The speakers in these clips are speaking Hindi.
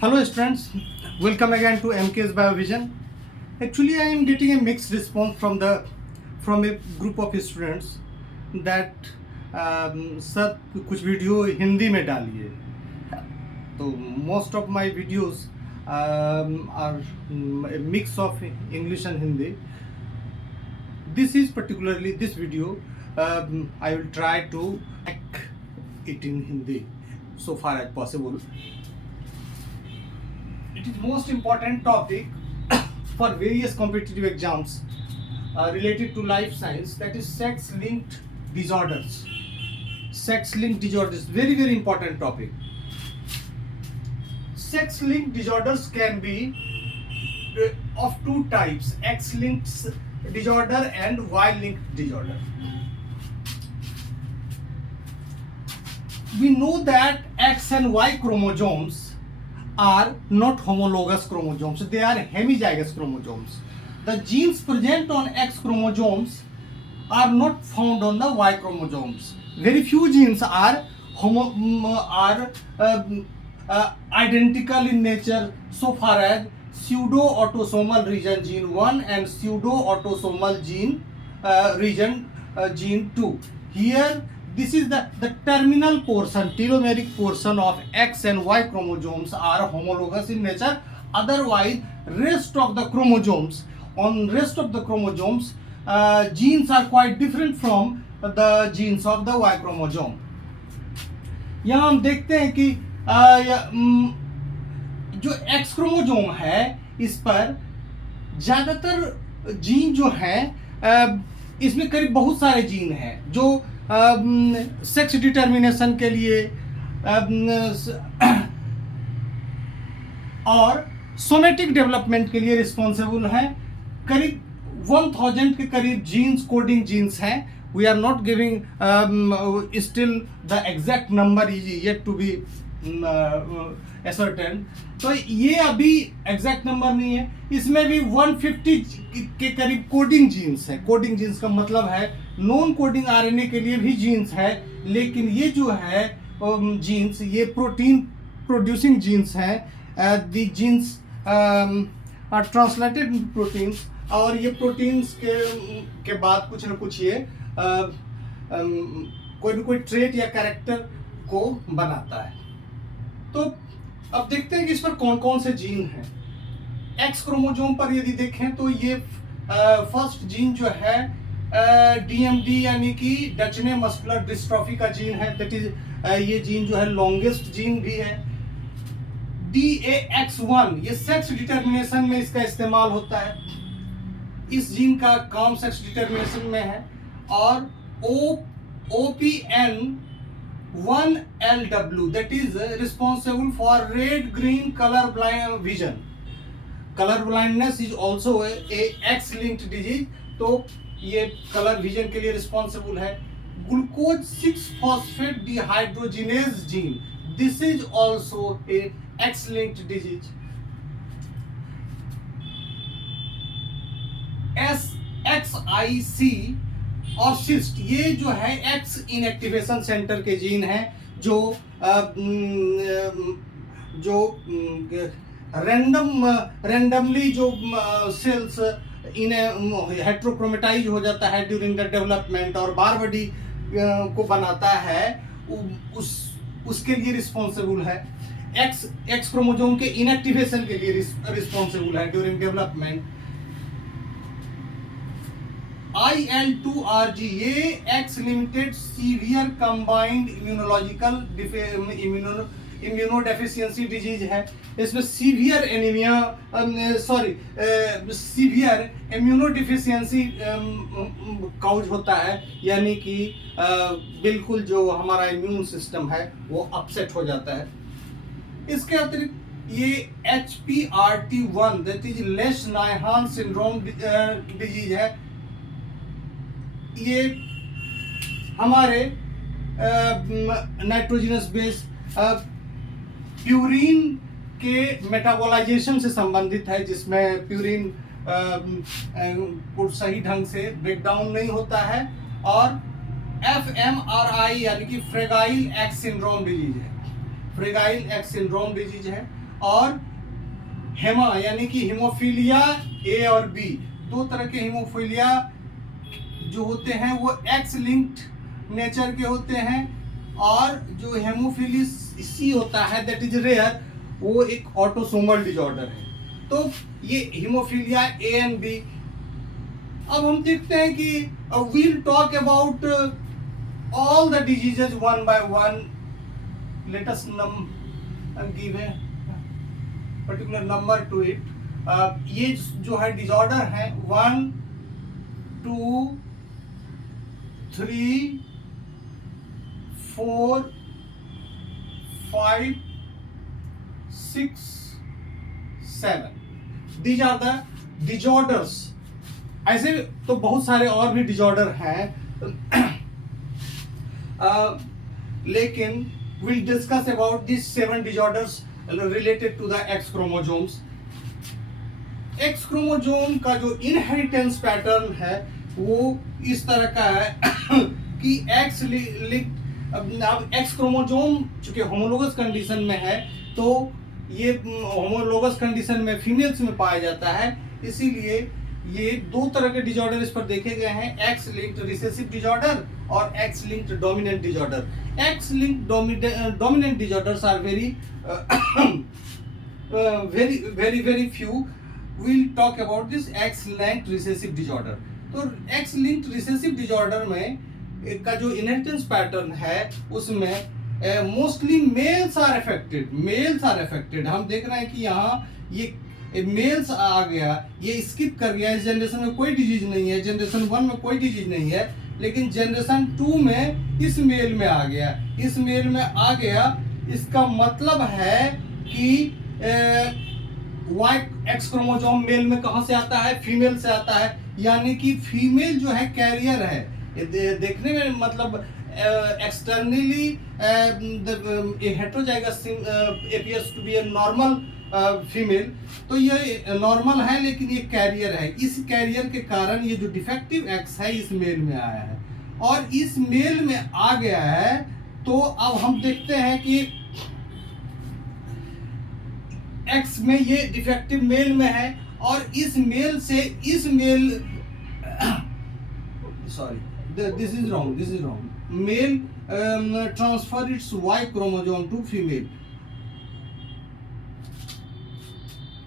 Hello students, welcome again to MK's Biovision. Actually, I am getting a mixed response from a group of students that sir कुछ वीडियो हिंदी में डालिए. तो most of my videos are a mix of English and Hindi. This is particularly this video. I will try to make it in Hindi so far as possible. It is most important topic for various competitive exams related to life science, that is sex linked disorders. Sex linked disorders, very very important topic. Sex linked disorders can be of two types: X linked disorder and Y linked disorder. We know that X and Y chromosomes are not homologous chromosomes, they are hemizygous chromosomes. The genes present on X chromosomes are not found on the Y chromosomes. Very few genes are identical in nature so far as pseudo-autosomal region gene 1 and pseudo-autosomal gene region gene 2. Here this is the terminal portion, telomeric portion of X and Y chromosomes are homologous in nature. Otherwise, rest of the chromosomes, genes are quite different from the genes of the Y chromosome. यहाँ हम देखते हैं कि जो X क्रोमोसोम है इस पर ज़्यादातर जीन जो हैं इसमें करीब बहुत सारे जीन हैं जो सेक्स डिटर्मिनेशन के लिए और सोमेटिक डेवलपमेंट के लिए रिस्पॉन्सिबल हैं. करीब 1000 के करीब जीन्स, कोडिंग जीन्स हैं. We are not giving still the exact number is yet to be ascertain. तो ये अभी एग्जैक्ट नंबर नहीं है. इसमें भी 150 के करीब कोडिंग जीन्स है. कोडिंग जीन्स का मतलब है नॉन कोडिंग आरएनए के लिए भी जीन्स है, लेकिन ये जो है जीन्स ये प्रोटीन प्रोड्यूसिंग जीन्स हैं. दी जीन्स आर ट्रांसलेटेड प्रोटीन्स और ये प्रोटीन्स के बाद कुछ ना कुछ ये कोई ना कोई ट्रेट या कैरेक्टर को बनाता है. तो अब देखते हैं कि इस पर कौन कौन से जीन हैं. एक्स क्रोमोसोम पर यदि देखें तो ये फर्स्ट जीन जो है डीएमडी यानी कि डचने मस्कुलर डिस्ट्रॉफी का जीन है. दैट इज ये जीन जो है लॉन्गेस्ट जीन भी है. DAX1 ये सेक्स डिटर्मिनेशन में इसका इस्तेमाल होता है. इस जीन का काम सेक्स डिटर्मिनेशन में है. और OPN 1LW that is responsible for red green color blind vision. Color blindness is also a X linked disease. तो ये कलर विजन के लिए रिस्पॉन्सिबल है. Glucose 6 phosphate dehydrogenase gene, this is also a X linked disease. SXIC और सिस्ट ये जो है X इनएक्टिवेशन सेंटर के जीन हैं जो रैंडमली जो सेल्स इन हेट्रोक्रोमेटाइज हो जाता है ड्यूरिंग द डेवलपमेंट और बार बॉडी को बनाता है, उसके लिए रिस्पॉन्सिबल है. एक्स क्रोमोसोम के इनएक्टिवेशन के लिए रिस्पॉन्सिबल है ड्यूरिंग डेवलपमेंट. IL2RG ये X limited severe combined immunodeficiency disease है. इसमें severe anaemia severe immunodeficiency cause होता है, यानी कि बिल्कुल जो हमारा इम्यून सिस्टम है वो अपसेट हो जाता है. इसके अतिरिक्त ये HPRT1 दैट इज लेश नायहान सिंड्रोम डिजीज है. ये हमारे नाइट्रोजनस बेस प्यूरिन के मेटाबोलाइजेशन से संबंधित है, जिसमें प्यूरिन को सही ढंग से ब्रेकडाउन नहीं होता है. और FMRI यानी कि फ्रेगाइल एक्स सिंड्रोम डिजीज है. फ्रेगाइल एक्स सिंड्रोम डिजीज है और हेमा यानी कि हीमोफीलिया ए और बी, दो तरह के हीमोफीलिया जो होते हैं वो एक्स लिंक्ड नेचर के होते हैं, और जो हेमोफिलिस सी होता है दैट इज रेयर, वो एक ऑटोसोमल डिसऑर्डर है। तो ये हीमोफीलिया ए एंड बी। अब हम देखते हैं कि we'll talk about all the diseases one by one. Let us give a particular number to it. ये जो है डिसऑर्डर है 1 2 3 4 5 6 7, these are the disorders। ऐसे तो बहुत सारे और भी डिसऑर्डर हैं, लेकिन we'll discuss about these 7 disorders related to the X chromosomes। X chromosome का जो इनहेरिटेंस पैटर्न है वो इस तरह का है कि X क्रोमोसोम चूंकि होमोलोगस कंडीशन में है, तो ये होमोलोगस कंडीशन में फीमेल्स में पाया जाता है, इसीलिए ये दो तरह के डिसऑर्डर इस पर देखे गए हैं, एक्स लिंक्ड रिसेसिव डिसऑर्डर और X linked dominant disorder. X linked dominant disorders are very few। we'll talk about this X linked recessive disorder। तो X linked recessive disorder में का जो इनहेरिटेंस पैटर्न है उसमें मोस्टली मेल्स आर अफेक्टेड। हम देख रहे हैं कि यहाँ ये मेल्स आ गया, ये स्किप कर गया, इस जनरेशन में कोई डिजीज नहीं है, जनरेशन 1 में कोई डिजीज नहीं है, लेकिन जनरेशन 2 में इस मेल में आ गया। इसका मतलब है कि वाई एक्स क्रोमोसोम मेल में कहां से आता है? फीमेल से आता है, यानी कि फीमेल जो है कैरियर है। देखने में मतलब externally heterozygous appears to be a normal female, तो ये नॉर्मल है लेकिन ये कैरियर है। इस कैरियर के कारण ये जो डिफेक्टिव एक्स है इस मेल में आया है, और इस मेल में आ गया है। तो अब हम देखते हैं कि एक्स में ये डिफेक्टिव मेल में है, और इस मेल से इस male this is wrong male transfer it's Y chromosome to female.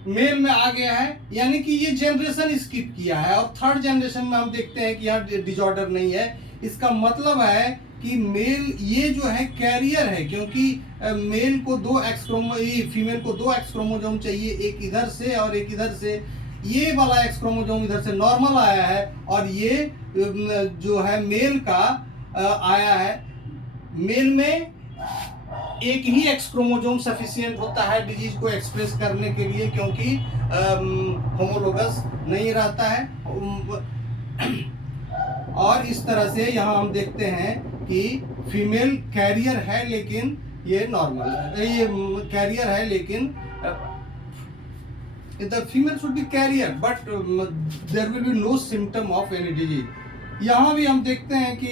Male में आ गया है, यानी कि ये जनरेशन स्किप किया है, और थर्ड जनरेशन में हम देखते हैं कि यहाँ डिसऑर्डर नहीं है। इसका मतलब है कि मेल ये जो है कैरियर है, क्योंकि मेल को फीमेल को 2 एक्स क्रोमोसोम चाहिए, एक इधर से और एक इधर से। ये वाला एक्स क्रोमोसोम इधर से नॉर्मल आया है, और ये जो है मेल का आया है। मेल में एक ही एक्स क्रोमोसोम सफिशिएंट होता है डिजीज को एक्सप्रेस करने के लिए, क्योंकि होमोलोगस नहीं रहता है। और इस तरह से यहाँ हम देखते हैं कि फीमेल कैरियर है लेकिन ये नॉर्मल है, ये कैरियर है लेकिन the female should be carrier but there will be no symptom of any disease। यहाँ भी हम देखते हैं कि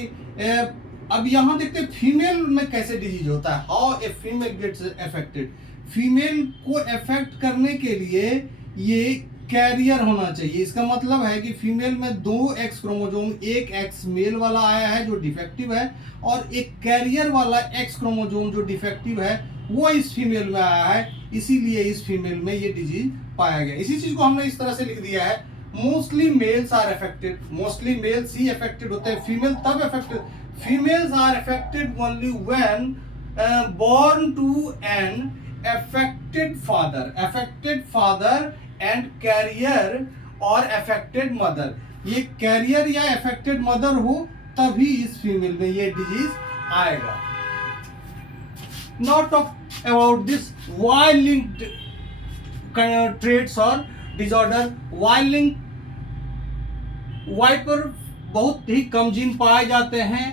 अब यहाँ देखते हैं फीमेल में कैसे डिजीज होता है, how a female gets affected. Female को अफेक्ट करने के लिए ये कैरियर होना चाहिए। इसका मतलब है कि फीमेल में 2 एक्स क्रोमोसोम, एक एक्स मेल वाला आया है जो डिफेक्टिव है, और एक कैरियर वाला एक्स क्रोमोसोम जो डिफेक्टिव है वो इस फीमेल में आया है, इसीलिए इस फीमेल में ये डिजीज पाया गया। इसी चीज को हमने इस तरह से लिख दिया है, mostly males are affected, mostly males ही अफेक्टेड होते हैं, फीमेल तब affected, females are affected only when born to an affected father and carrier or affected mother। ये कैरियर या अफेक्टेड मदर हो तभी इस फीमेल में ये डिजीज आएगा। Now talk about this Y-linked traits और disorder। Y-linked, Y पर बहुत ही कम जीन पाए जाते हैं,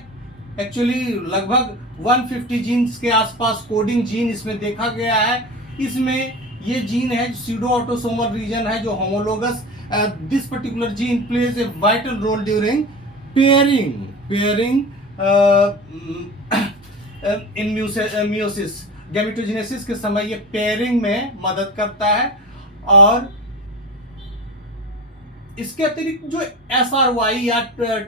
एक्चुअली लगभग 150 जीन्स के आसपास कोडिंग जीन इसमें देखा गया है। इसमें ये जीन है सीडो ऑटोसोमल रीजन है जो homologous. This particular gene plays a vital role during pairing in meiosis। Gametogenesis के समय ये पेयरिंग में मदद करता है। और इसके अतिरिक्त जो SRY या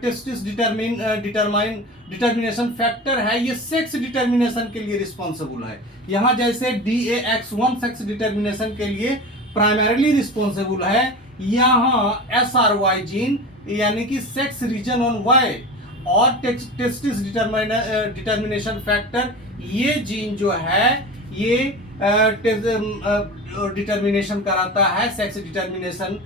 टेस्टिस डिटर्मिनेशन फैक्टर है, ये सेक्स डिटर्मिनेशन के लिए रिस्पॉन्सिबल है। यहाँ जैसे DAX1 सेक्स डिटर्मिनेशन के लिए प्राइमरीली रिस्पॉन्सिबल है, यहाँ SRY जीन यानी कि सेक्स रीजन ऑन वाई और टेस्टिस डिटर्मिनेशन फैक्टर, ये जीन जो है ये डिटर्मिनेशन कराता है, सेक्स डिटर्मिनेशन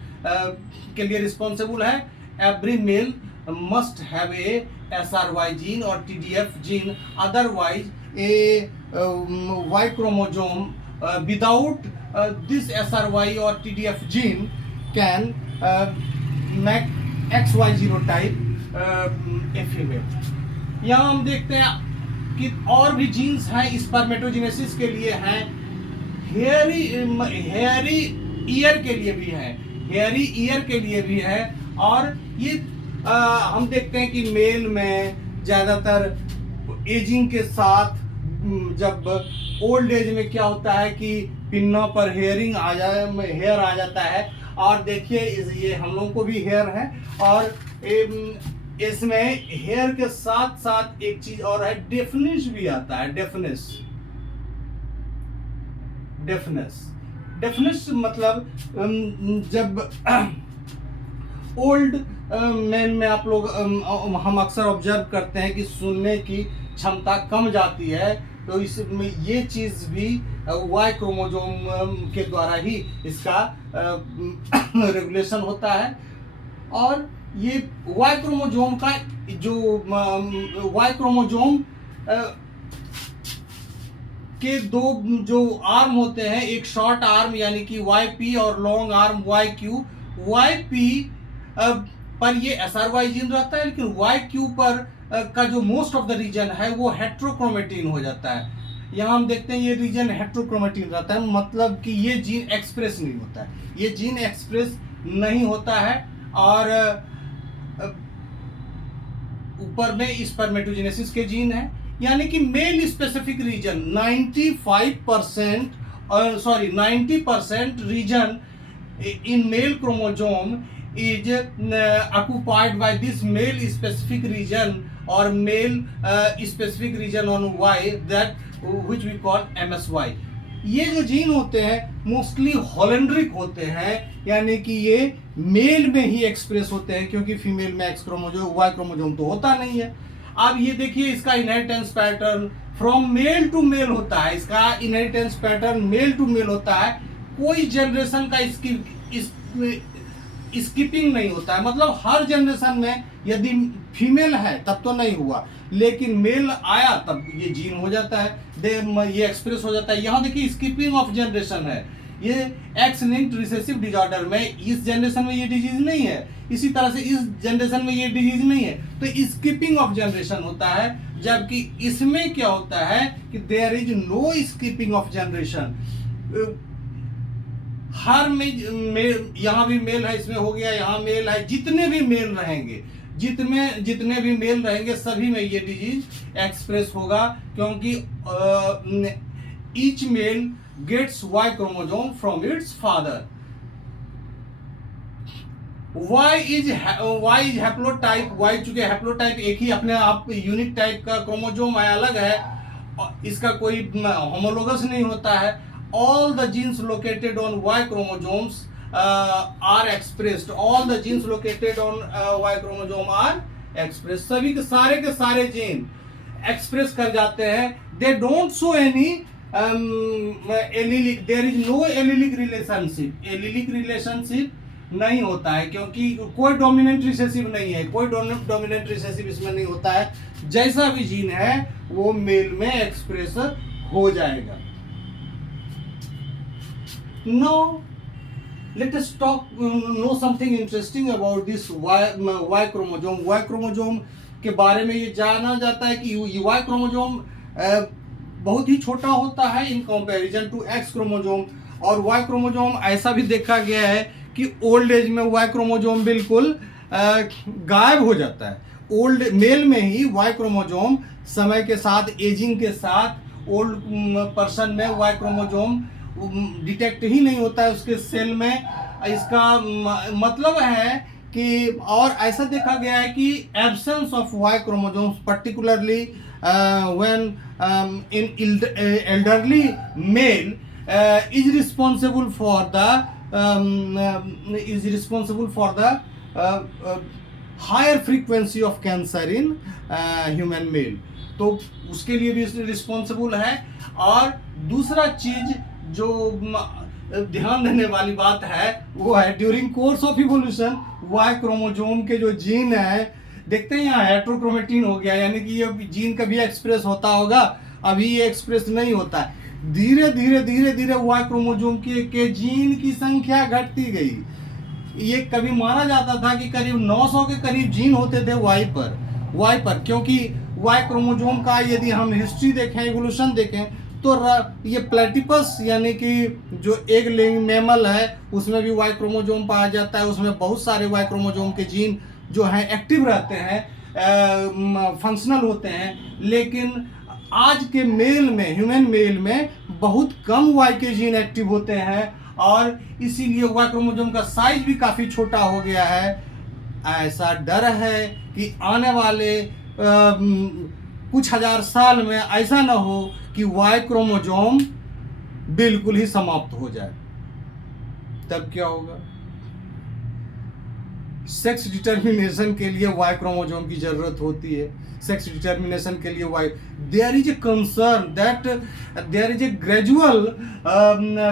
के लिए रिस्पॉन्सिबल है। Every male must have a SRY gene और TDF gene, otherwise a Y chromosome without this SRY और TDF gene can make XY genotype a female. यहाँ हम देखते हैं कि और भी जीन्स हैं स्पर्मेटोजेनेसिस के लिए हैं, हेयरी ईयर के लिए भी है, हेयरी ईयर के लिए भी है। और ये हम देखते हैं कि मेल में ज़्यादातर एजिंग के साथ, जब ओल्ड एज में क्या होता है कि पिन्नों पर हेयर आ जाता है। और देखिए ये हम लोगों को भी हेयर है, और इसमें हेयर के साथ साथ एक चीज और है, डेफनेस भी आता है। डेफनेस मतलब जब ओल्ड मैन में आप लोग हम अक्सर ऑब्जर्व करते हैं कि सुनने की क्षमता कम जाती है, तो इसमें ये चीज भी Y क्रोमोसोम के द्वारा ही इसका रेगुलेशन होता है। और ये Y क्रोमोसोम का जो Y क्रोमोसोम के दो जो आर्म होते हैं, एक शॉर्ट आर्म यानी कि YP और लॉन्ग आर्म YQ। YP पर ये SRY जीन रहता है, लेकिन YQ पर का जो मोस्ट ऑफ द रीजन है वो हेट्रोक्रोमेटिन हो जाता है। यहाँ हम देखते हैं ये रीजन हेट्रोक्रोमेटिन रहता है, मतलब कि ये जीन एक्सप्रेस नहीं होता है, ये जीन एक्सप्रेस नहीं होता है। और ऊपर में स्पर्मेटोजेनेसिस के जीन है, यानी कि male specific region 90% region in male chromosome is occupied by this male specific region or male specific region on Y, that which we call MSY। ये जो जीन होते हैं मोस्टली होलेंड्रिक होते हैं, यानी कि ये मेल में ही एक्सप्रेस होते हैं, क्योंकि फीमेल में X क्रोमोसोम Y क्रोमोसोम तो होता नहीं है। अब ये देखिए इसका inheritance pattern from male to male होता है, इसका inheritance pattern male to male होता है। कोई जनरेशन का स्किपिंग नहीं होता है, मतलब हर जनरेशन में यदि फीमेल है तब तो नहीं हुआ, लेकिन मेल आया तब ये जीन हो जाता है, ये एक्सप्रेस हो जाता है। यहाँ देखिए स्किपिंग ऑफ जनरेशन है, ये एक्स लिंक्ड रिसेसिव डिसऑर्डर में इस जनरेशन में ये डिजीज नहीं है, इसी तरह से इस जनरेशन में ये डिजीज नहीं है, तो स्किपिंग ऑफ जनरेशन होता है। जबकि इसमें क्या होता है कि there is no skipping of generation. हर में यहाँ भी मेल है, इसमें हो गया, यहाँ मेल है, जितने भी मेल रहेंगे सभी में ये डिजीज एक्सप्रेस होगा, क्योंकि each male gets Y chromosome from its father. Y is haplotype, Y चूंकि हैप्लोटाइप एक ही अपने आप यूनिक टाइप का क्रोमोसोम है, अलग है, इसका कोई होमोलोगस नहीं होता है। All the genes located on Y chromosomes are expressed. All the genes located on Y chromosome are expressed. सभी के सारे जीन एक्सप्रेस कर जाते हैं। They don't show any allelic. There is no allelic relationship. Allelic relationship नहीं होता है, क्योंकि कोई डोमिनेंट रिसेसिव नहीं है, कोई डोमिनेंट रिसेसिव इसमें नहीं होता है। जैसा भी जीन है वो मेल में एक्सप्रेस हो जाएगा। Now let us know something interesting about this Y chromosome। Y chromosome के बारे में ये जाना जाता है कि Y chromosome बहुत ही छोटा होता है in comparison to X chromosome. और Y क्रोमोसोम ऐसा भी देखा गया है कि ओल्ड एज में Y क्रोमोसोम बिल्कुल गायब हो जाता है। ओल्ड मेल में ही Y क्रोमोसोम समय के साथ, एजिंग के साथ ओल्ड पर्सन में वाई क्रोमोजोम डिटेक्ट ही नहीं होता है उसके सेल में। इसका मतलब है कि, और ऐसा देखा गया है कि absence of Y chromosomes particularly when in elderly male is responsible for the higher frequency of cancer in human male। तो उसके लिए भी रिस्पॉन्सिबल है। और दूसरा चीज जो ध्यान देने वाली बात है वो है during course of evolution Y chromosome के जो जीन है, देखते हैं यहाँ हेट्रोक्रोमेटिन हो गया, यानी कि ये जीन कभी एक्सप्रेस होता होगा, अभी ये एक्सप्रेस नहीं होता है। धीरे धीरे वाई क्रोमोजोम के जीन की संख्या घटती गई। ये कभी माना जाता था कि करीब 900 के करीब जीन होते थे वाई पर, क्योंकि वाई क्रोमोजोम का यदि हम हिस्ट्री देखें, इवोल्यूशन देखें, तो ये प्लेटिपस यानी कि जो एग लेइंग मैमल है उसमें भी वाई क्रोमोजोम पाया जाता है। उसमें बहुत सारे वाई क्रोमोजोम के जीन जो हैं एक्टिव रहते हैं, फंक्शनल होते हैं। लेकिन आज के मेल में, ह्यूमन मेल में बहुत कम वाई के जीन एक्टिव होते हैं, और इसीलिए वाई क्रोमोजोम का साइज भी काफ़ी छोटा हो गया है। ऐसा डर है कि आने वाले कुछ हजार साल में ऐसा ना हो कि वाई क्रोमोजोम बिल्कुल ही समाप्त हो जाए। तब क्या होगा? सेक्स डिटर्मिनेशन के लिए वाई क्रोमोजोम की जरूरत होती है। सेक्स डिटर्मिनेशन के लिए Y, there is a concern that there is a gradual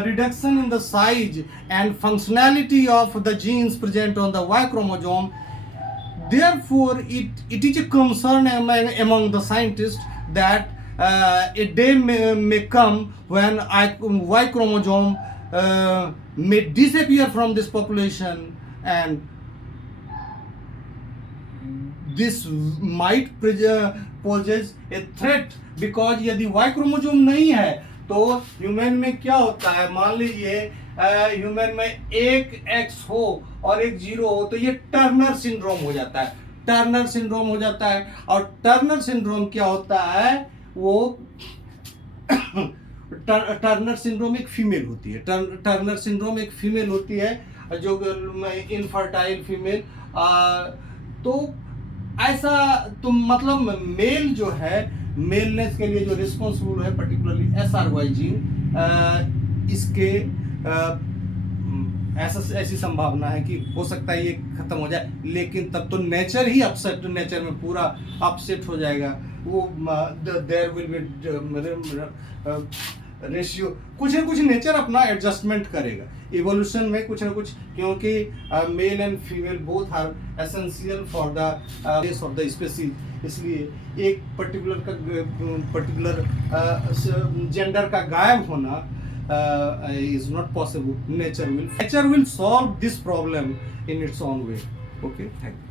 reduction in the size and functionality of the genes present on the Y chromosome. Therefore, it is a concern among the scientists that a day may come when Y chromosome may disappear from this population, and this might poses a threat, because यदि Y chromosome नहीं है तो ह्यूमन में क्या होता है, मान लीजिए ह्यूमन में एक एक्स हो और एक जीरो हो तो ये टर्नर सिंड्रोम हो जाता है। टर्नर सिंड्रोम हो जाता है, और टर्नर सिंड्रोम क्या होता है, वो टर्नर सिंड्रोम एक फीमेल होती है। टर्नर सिंड्रोम एक फीमेल होती है, जो इनफर्टाइल फीमेल। तो ऐसा तो मतलब मेल जो है, मेलनेस के लिए जो रिस्पॉन्सिबल है पर्टिकुलरली SRY जीन, इसके ऐसी संभावना है कि हो सकता है ये खत्म हो जाए। लेकिन तब तो नेचर ही अपसेट, नेचर में पूरा अपसेट हो जाएगा। वो देयर विल बी रेशियो, कुछ ना कुछ नेचर अपना एडजस्टमेंट करेगा इवोल्यूशन में, कुछ ना कुछ, क्योंकि male and female both are essential for the race of the species. इसलिए एक पर्टिकुलर जेंडर का गायब होना is not possible. Nature will solve this problem in its own way. Okay, thank you.